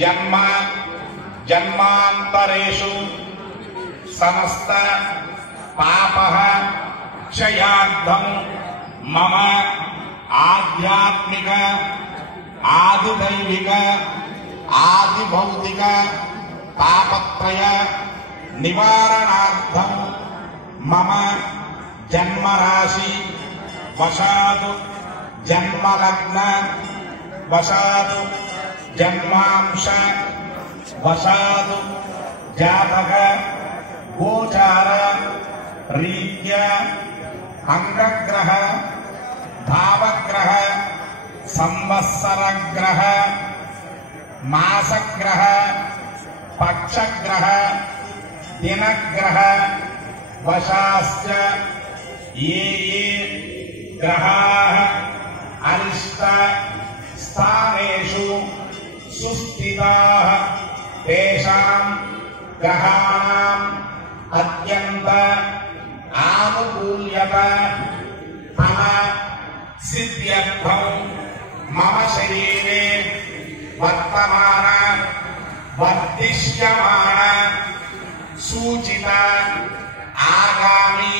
जन्म जन्मांतरेषु समस्त पापः क्षयार्थं मम आध्यात्मिक आदिदैविक आदिभौतिक तापत्रय निवारणार्थं मम जन्मराशि वशादु जन्मलग्न वशादु जन्मांश वशादु जातक गोचार रीत्या अंगग्रह भावग्रह संवत्सरग्रह मासग्रह पक्षग्रह दिनग्रह वशाश्च ये ग्रहाः अरिष्ट स्थानेषु सुस्थिताः तेषां ग्रहाणाम् अत्यंत आनुकूल्यत फल सिद्ध्यर्थं मम शरीरे वर्तमान वर्धिष्यमान सूचित आगामी